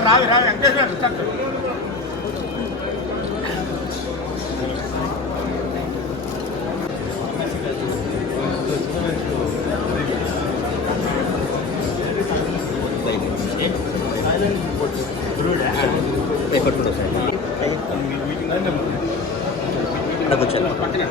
Sir రావి రావి వెంకటేశ్వర పట్టుకుంటా సార్ అక్కడ కూర్చోాలి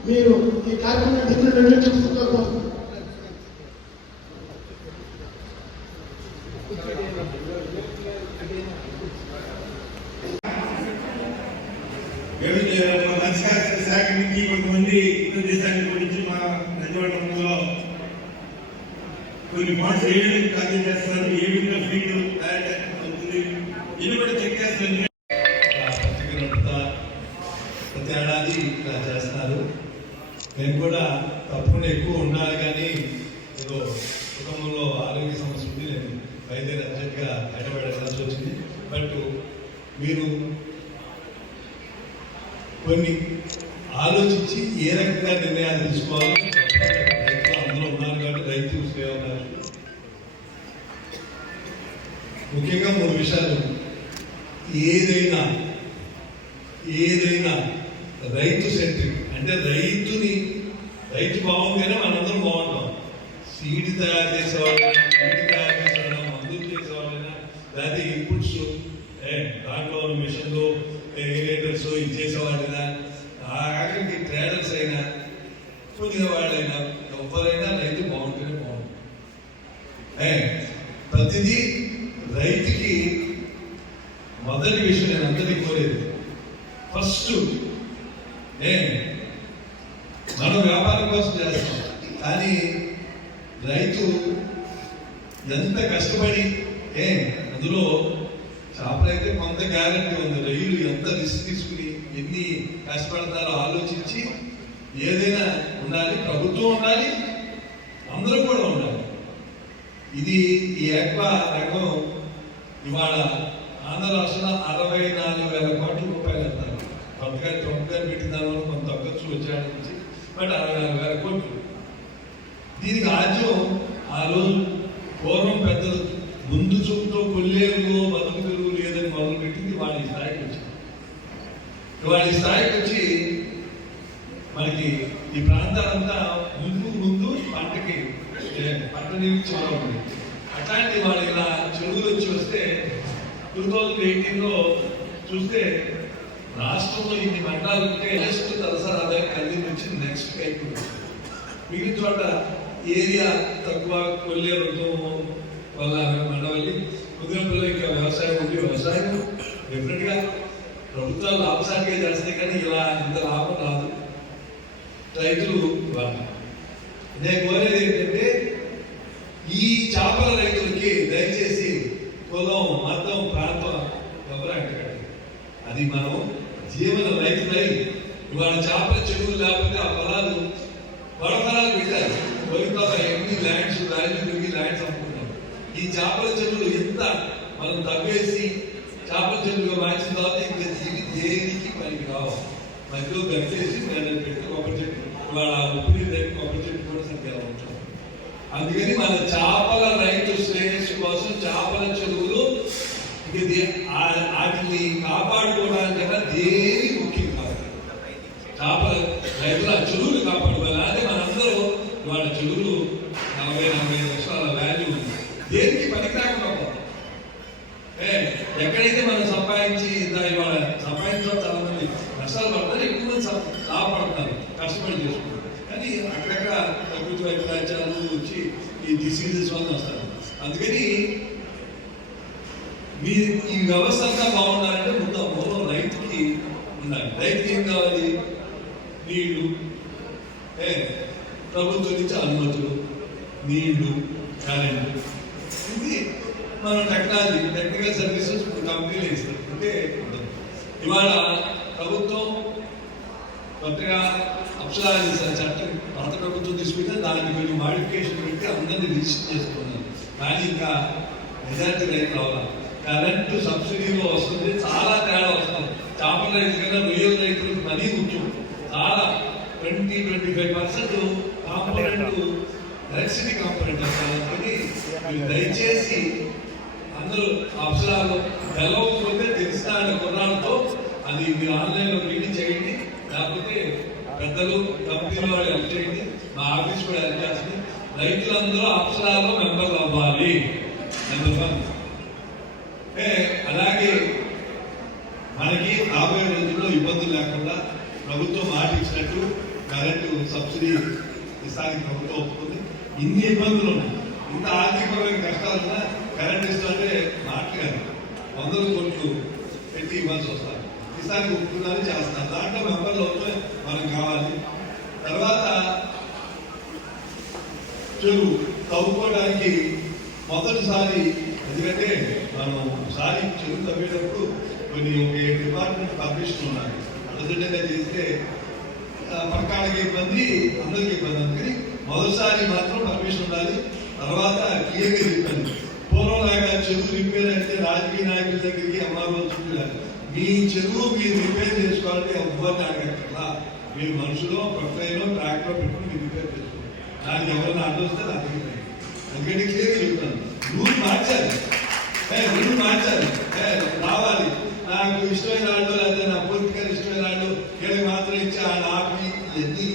మీరు ఈ కార్యక్రమం శాఖ నుంచి కొంతమంది ఇతర దేశానికి గురించి మా నిజవడంలో కొన్ని మాటలు ఏ విధంగా చేస్తారు ఏ విధంగా ఫీల్డ్ తయారు అవుతుంది? ఇనుబడి కూడా ప్రతి ఏడాది ఇలా చేస్తున్నారు నేను కూడా తప్పకుండా ఎక్కువ ఉండాలి కానీ ఏదో కుటుంబంలో ఆరోగ్య సమస్య ఉంది. నేను వైద్య అర్జెంట్గా హైదరాబాద్ వెళ్ళాల్సి వచ్చింది. బట్ మీరు కొన్ని ఆలోచించి ఏ రకంగా నిర్ణయాలు తీసుకోవాలి? రైతులు అందరూ ఉన్నారు కాబట్టి రైతు సేవ ముఖ్యంగా మూడు విషయాలు ఏదైనా ఏదైనా రైతు సెంట్రిక్ అంటే రైతుని రైతు బాగుంటేనే మనందరం బాగుంటాం. సీడ్ తయారు చేసేవాళ్ళైనా సీడ్ తయారు చేసేవాళ్ళైనా మందులు చేసేవాళ్ళైనా లేకపోతే ఇన్పుట్స్ దాంట్లో ఉన్న మిషన్లు ఏరియేటర్స్ ఇది చేసేవాళ్ళైనా ఆఖరికి ట్రేడర్స్ అయినా కొనేవాళ్ళైనా ఎవరైనా రైతు బాగుంటేనే బాగుంటుంది ప్రతిదీ రైతుకి మొదటి విషయం నేను అందరికీ కోరేది. ఫస్ట్ ఏ మనం వ్యాపారం కోసం చేస్తాం. కానీ రైతు ఎంత కష్టపడి ఏ అందులో చేపలైతే కొంత గ్యారంటీ ఉంది. రైలు ఎంత రిస్క్ తీసుకుని ఎన్ని కష్టపడతారో ఆలోచించి ఏదైనా ఉండాలి ప్రభుత్వం ఉండాలి అందరూ కూడా ఉండాలి. ఇది ఈ ఏక్వా రకం ఇవాళ ఆంధ్ర రాష్ట్రంలో అరవై నాలుగు వేల కోట్ల రూపాయలు అంటారు. కొత్తగా ట్రంప్ పెట్టిన దానివల్ల కొంత తగ్గచ్చు వచ్చాడు నుంచి బట్ అరవై నాలుగు వేల కోట్లు. దీనికి ఆద్యం ఆ రోజు పూర్వం పెద్దలు ముందు చూపుతో కొల్లేరులో బతుకు తెరువు లేదని మొదలు పెట్టింది వాళ్ళ ఈ స్థాయికి వచ్చింది వాళ్ళ ఈ స్థాయికి వచ్చి మనకి ఈ ప్రాంతాలంతా ముందు ముందు పంటకి ఏ, పంట నీరు చాలా ఉంది అట్లాంటి వాళ్ళు ఇలా చెరువులు వచ్చి వస్తే టూ ఎయిటీన్లో చూస్తే రాష్ట్రంలో ఇన్ని మండలాలు ఉంటే నెక్స్ట్ తలసరి ఆదాయం కలిగి నుంచి నెక్స్ట్ కైపు మిగిలిన చోట ఏరియా తక్కువ కొల్లేరుతో వల్ల మండవల్లి కుదిరిపల్లి ఇంకా వ్యవసాయం ఉంది. వ్యవసాయం డెఫినెట్గా ప్రభుత్వాలు లాభసాటిగా చేస్తాయి కానీ ఇలా ఇంత లాభం రాదు. రైతులు నేను కోరేది ఏంటంటే ఈ చేపల రైతులకి దయచేసి కులం మతం ప్రాంతం ఎవరు అది మనం జీవన లైఫ్ రైతులై ఇవాళ చేపల చెరువులు లేకపోతే ఆ పొలాలు వడఫలాలు పెట్టారు. కోరిక ఎన్ని ల్యాండ్స్ వాల్యూ పెరిగి ల్యాండ్స్ అమ్ముకున్నాం ఈ చేపల చెరువులు ఎంత మనం తవ్వేసి చేపల చెరువుగా మార్చిన తర్వాత ఇంకా జీవి దేనికి పనికి రావు. మధ్యలో కట్టేసి నేను పెట్టి కొబ్బరి చెట్టు ఇవాళ ఉప్పు నీరు దగ్గర కొబ్బరి చెట్టు కూడా సంఖ్యలో ఉంటాం అందుకని మన చేపల రైతు శ్రేయస్సు కోసం చేపల చెరువు ఇది వాటిని కాపాడుకోవడానికి దేని ముఖ్యం కాదు. చేపల రైతుల చెరువులు కాపాడుకోవాలి. అదే మనందరూ వాళ్ళ చెరువులు నలభై నలభై లక్షల వాల్యూ ఉంది. దేనికి పనికిరాకుండా ఏ, ఎక్కడైతే మనం సంపాదించి ఇవాళ సంపాదించడం చాలా మంది నష్టాలు పడతారు ఎక్కువ మంది లాభపడతారు కష్టపడి చేసుకుంటారు. కానీ అక్కడక్కడ ప్రభుత్వ వైపరాజ్యాలు వచ్చి ఈ డిసీజెస్ వల్ల వస్తారు. అందుకని మీ ఈ వ్యవస్థ అంతా బాగుండాలంటే ముందు ఆ మూలం రైతుకి ఉండాలి. రైతుకి ఏం కావాలి? నీళ్ళు. ఏ? ప్రభుత్వం నుంచి అనుమతులు నీళ్ళు కరెంటు. ఇది మన టెక్నాలజీ టెక్నికల్ సర్వీసెస్ కంపెనీలు ఇస్తారు. అంటే ఇవాళ ప్రభుత్వం కొత్తగా అప్సరాలు చట్టం భారత ప్రభుత్వం తీసుకుంటే దానికి మీరు మాడిఫికేషన్ పెట్టి అందరినీ రిజిస్టర్ చేసుకున్నారు. కానీ ఇంకా మెజార్టీ రైతులు అవ్వాలి కరెంటు సబ్సిడీలో వస్తుంది చాలా తేడా వస్తుంది. చేపల రైతు కన్నా రొయ్యల రైతులకు మరీ ముఖ్యం. చాలా twenty twenty five percent component electricity component వస్తుంది అందుకని మీరు దయచేసి అందరూ అప్సరాలు గెలవకపోతే తెలిసిన అనే అది మీరు ఆన్లైన్లో మీటింగ్ చేయండి. లేకపోతే పెద్దలు కంపెనీల వాళ్ళు హెల్ప్ చేయండి. మా ఆఫీస్ కూడా హెల్ప్ చేస్తుంది. రైతులందరూ అప్సరాలో మెంబర్లు అవ్వాలి. నెంబర్ వన్ అలాగే మనకి రాబోయే రోజుల్లో ఇబ్బందులు లేకుండా ప్రభుత్వం మాట కరెంటు సబ్సిడీ ఇస్తానికి ప్రభుత్వం ఒప్పుకుంది. ఇన్ని ఇబ్బందులు ఉన్నాయి. ఇంత ఆర్థికపరమైన కష్టాలున్నా కరెంట్ ఇస్తుంటే మాట్లాడారు వందల కోట్లు పెట్టి ఇవ్వాల్సి వస్తారు ఇస్తానికి ఒప్పుకుందని చేస్తారు దాంట్లో మెంబర్లు అవుతే మనకు కావాలి. తర్వాత చెరువు తవ్వుకోవడానికి మొదటిసారి ఎందుకంటే మనం ఒకసారి చెరువు తవ్వేటప్పుడు కొన్ని ఒక డిపార్ట్మెంట్ పర్మిషన్ ఉన్నాయి. అడగడ్డగా చేస్తే పక్కాడికి ఇబ్బంది అందరికి ఇబ్బంది. అందుకని మొదటిసారి మాత్రం పర్మిషన్ ఉండాలి తర్వాత క్లియర్గా చెప్పండి పూర్వం లాగా చెరువు రిపేర్ అంటే రాజకీయ నాయకుల దగ్గరికి అమ్మారు చూడాలి మీ చెరువు మీరు రిపేర్ చేసుకోవాలంటే ఎవ్వరిని అడగక్కర్లా మీరు మనుషులో ప్రొఫైలో ట్రాక్టర్ పెట్టుకుని మీరు రిపేర్ చేసుకోవాలి దానికి ఎవరిని అడ్డొస్తే వస్తే అందుకని క్లియర్గా చెప్తాను. రూల్ మార్చాలి. రూల్ మార్చాలి. రావాలి. నాకు ఇష్టమైన వాళ్ళు లేదా నా పూర్తిగా ఇష్టమైన వాళ్ళు వీళ్ళకి మాత్రం ఇచ్చి ఆ ఆపి ఇవన్నీ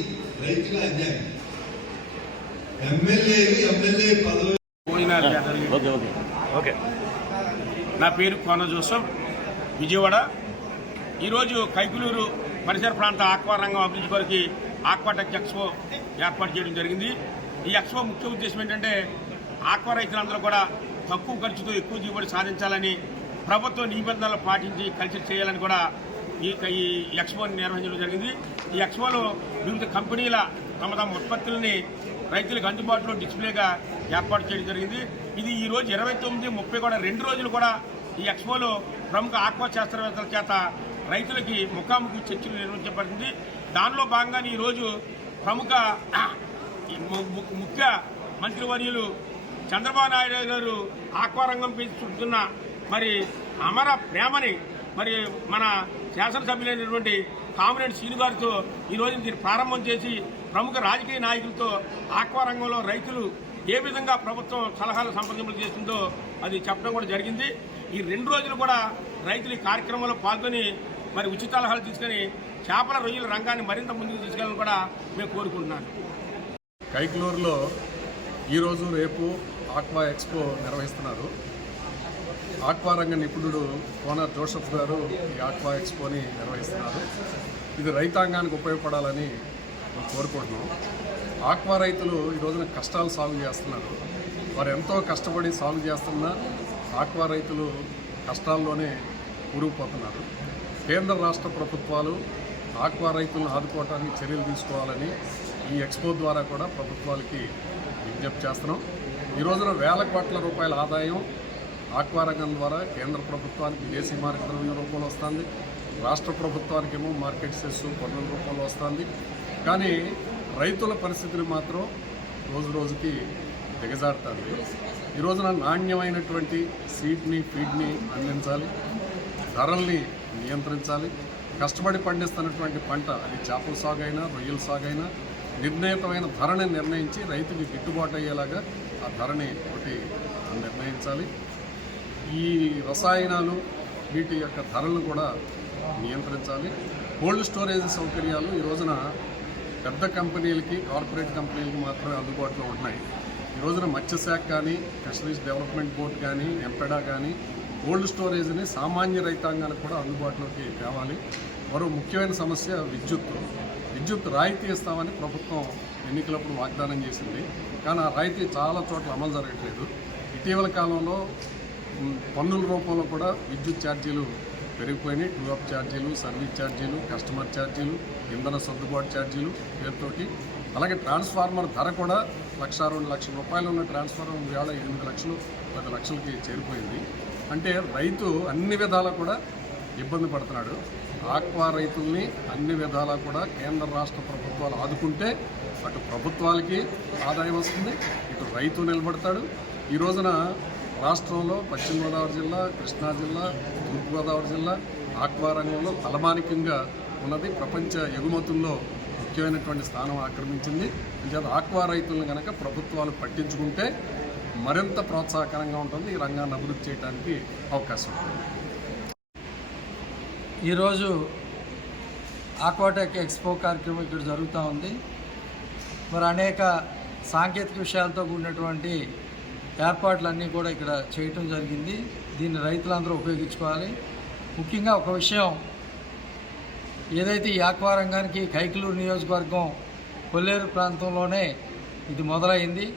రైతుగా అన్యాయం. ఎమ్మెల్యే ఎమ్మెల్యే పదవి. ఓకే. నా పేరు కోన జోసఫ్. విజయవాడ. ఈరోజు కైకులూరు పరిసర ప్రాంత ఆక్వా రంగం అభివృద్ధి కొరకు ఆక్వాటెక్ ఎక్స్పో ఏర్పాటు చేయడం జరిగింది. ఈ ఎక్స్పో ముఖ్య ఉద్దేశం ఏంటంటే ఆక్వా రైతులందరూ కూడా తక్కువ ఖర్చుతో ఎక్కువ దిగుబడి సాధించాలని ప్రభుత్వ నిబంధనలు పాటించి కల్చర్ చేయాలని కూడా ఈ ఈ ఎక్స్పోని నిర్వహించడం జరిగింది. ఈ ఎక్స్పోలో వివిధ కంపెనీల తమ తమ ఉత్పత్తులని రైతులకు అందుబాటులో డిస్ప్లేగా ఏర్పాటు చేయడం జరిగింది. ఇది ఈ రోజు ఇరవై తొమ్మిది ముప్పై కూడా రెండు రోజులు కూడా ఈ ఎక్స్పోలో ప్రముఖ ఆక్వా శాస్త్రవేత్తల చేత రైతులకి ముఖాముఖి చర్చలు నిర్వహించబడింది దానిలో భాగంగానే ఈరోజు ప్రముఖ ఈ ము- ము- ముఖ్య మంత్రివర్యులు చంద్రబాబు నాయుడు గారు ఆక్వా రంగం పెంచుతున్న మరి అమర ప్రేమని మరి మన శాసనసభ్యులైనటువంటి కామినేని శ్రీను గారితో ఈరోజు దీన్ని ప్రారంభం చేసి ప్రముఖ రాజకీయ నాయకులతో ఆక్వా రంగంలో రైతులు ఏ విధంగా ప్రభుత్వం సలహాలు సంప్రదింపులు చేస్తుందో అది చెప్పడం కూడా జరిగింది. ఈ రెండు రోజులు కూడా రైతులు ఈ కార్యక్రమంలో పాల్గొని మరి ఉచిత సలహాలు తీసుకొని చేపల రొయ్యల రంగాన్ని మరింత ముందుకు తీసుకెళ్ళాలని కూడా మేము కోరుకుంటున్నాను. కైకులూరులో ఈరోజు రేపు ఆక్వా ఎక్స్పో నిర్వహిస్తున్నారు. ఆక్వా రంగ నిపుణుడు కోన జోసఫ్ గారు ఈ ఆక్వా ఎక్స్పోని నిర్వహిస్తున్నారు. ఇది రైతాంగానికి ఉపయోగపడాలని మేము కోరుకుంటున్నాం. ఆక్వా రైతులు ఈ రోజున కష్టాలు సాల్వ్ చేస్తున్నారు. వారు ఎంతో కష్టపడి సాల్వ్ చేస్తున్నా ఆక్వా రైతులు కష్టాల్లోనే కూరుకుపోతున్నారు. కేంద్ర రాష్ట్ర ప్రభుత్వాలు ఆక్వా రైతులను ఆదుకోవడానికి చర్యలు తీసుకోవాలని ఈ ఎక్స్పో ద్వారా కూడా ప్రభుత్వాలకి విజ్ఞప్తి చేస్తున్నాం. ఈ రోజున వేల కోట్ల రూపాయల ఆదాయం ఆక్వారంగం ద్వారా కేంద్ర ప్రభుత్వానికి విదేశీ మార్గద్రవ్యం రూపంలో వస్తుంది? రాష్ట్ర ప్రభుత్వానికి ఏమో మార్కెట్ సెస్ పన్నుల రూపంలో వస్తుంది. కానీ రైతుల పరిస్థితిని మాత్రం రోజు రోజుకి దిగజారుతుంది. ఈ రోజున నాణ్యమైనటువంటి సీడ్ని ఫీడ్ని అందించాలి. ధరల్ని నియంత్రించాలి. కష్టపడి పండిస్తున్నటువంటి పంట అది చేపల సాగు అయినా రొయ్యల సాగు అయినా నిర్ణీతమైన ధరని నిర్ణయించి రైతుకి గిట్టుబాటు అయ్యేలాగా ఆ ధరని ఒకటి నిర్ణయించాలి. ఈ రసాయనాలు వీటి యొక్క ధరలను కూడా నియంత్రించాలి. కోల్డ్ స్టోరేజ్ సౌకర్యాలు ఈ రోజున పెద్ద కంపెనీలకి కార్పొరేట్ కంపెనీలకి మాత్రమే అందుబాటులో ఉన్నాయి ఈ రోజున మత్స్యశాఖ కానీ ఫిషరీస్ డెవలప్మెంట్ బోర్డ్ కానీ ఎంపెడా కానీ కోల్డ్ స్టోరేజ్ని సామాన్య రైతాంగానికి కూడా అందుబాటులోకి తేవాలి. మరో ముఖ్యమైన సమస్య విద్యుత్ విద్యుత్ రాయితీ ఇస్తామని ప్రభుత్వం ఎన్నికలప్పుడు వాగ్దానం చేసింది. కానీ ఆ రాయితీ చాలా చోట్ల అమలు జరగట్లేదు. ఇటీవల కాలంలో పన్నుల రూపంలో కూడా విద్యుత్ ఛార్జీలు పెరిగిపోయినాయి. టూ అప్ ఛార్జీలు సర్వీస్ ఛార్జీలు కస్టమర్ ఛార్జీలు ఇంధన సర్దుబాటు ఛార్జీలు పేరుతోటి. అలాగే ట్రాన్స్ఫార్మర్ ధర కూడా లక్ష రెండు లక్షల రూపాయలు ఉన్న ట్రాన్స్ఫార్మర్ వేళ ఎనిమిది లక్షలు పది లక్షలకి చేరిపోయింది. అంటే రైతు అన్ని విధాలా కూడా ఇబ్బంది పడుతున్నాడు. ఆక్వా రైతుల్ని అన్ని విధాలా కూడా కేంద్ర రాష్ట్ర ప్రభుత్వాలు ఆదుకుంటే అటు ప్రభుత్వాలకి ఆదాయం వస్తుంది ఇటు రైతు నిలబడతాడు. ఈ రోజున రాష్ట్రంలో పశ్చిమ గోదావరి జిల్లా కృష్ణా జిల్లా తూర్పుగోదావరి జిల్లా ఆక్వా రంగంలో తలమానికంగా ఉన్నది. ప్రపంచ ఎగుమతుల్లో ముఖ్యమైనటువంటి స్థానం ఆక్రమించింది. అంచేత ఆక్వా రైతులను కనుక ప్రభుత్వాలు పట్టించుకుంటే మరింత ప్రోత్సాహకరంగా ఉంటుంది. ఈ రంగాన్ని అభివృద్ధి చేయడానికి అవకాశం ఉంటుంది. ఈరోజు ఆక్వాటెక్ ఎక్స్పో కార్యక్రమం ఇక్కడ జరుగుతూ ఉంది. మరి అనేక సాంకేతిక విషయాలతో కూడినటువంటి ఏర్పాట్లన్నీ కూడా ఇక్కడ చేయటం జరిగింది. దీన్ని రైతులందరూ ఉపయోగించుకోవాలి. ముఖ్యంగా ఒక విషయం ఏదైతే ఈ ఆక్వా రంగానికి కైకలూరు నియోజకవర్గం కొల్లేరు ప్రాంతంలోనే ఇది మొదలైంది.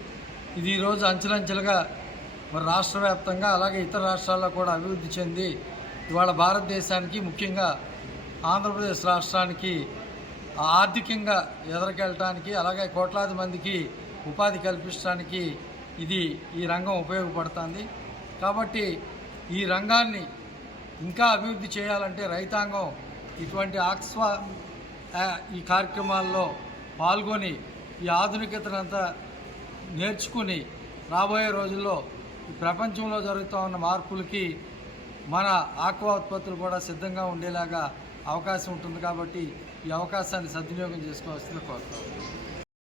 ఇది ఈరోజు అంచెలంచెలుగా మరి రాష్ట్ర వ్యాప్తంగా అలాగే ఇతర రాష్ట్రాల్లో కూడా అభివృద్ధి చెంది ఇవాళ భారతదేశానికి ముఖ్యంగా ఆంధ్రప్రదేశ్ రాష్ట్రానికి ఆర్థికంగా ఎదరకెళ్ళటానికి అలాగే కోట్లాది మందికి ఉపాధి కల్పించడానికి ఇది ఈ రంగం ఉపయోగపడుతుంది. కాబట్టి ఈ రంగాన్ని ఇంకా అభివృద్ధి చేయాలంటే రైతాంగం ఇటువంటి ఆక్స్వా ఈ కార్యక్రమాల్లో పాల్గొని ఈ ఆధునికతనంతా నేర్చుకుని రాబోయే రోజుల్లో ఈ ప్రపంచంలో జరుగుతూ ఉన్న మార్పులకి మన ఆక్వా ఉత్పత్తులు కూడా సిద్ధంగా ఉండేలాగా అవకాశం ఉంటుంది కాబట్టి ఈ అవకాశాన్ని సద్వినియోగం చేసుకోవాల్సింది కోరుతాం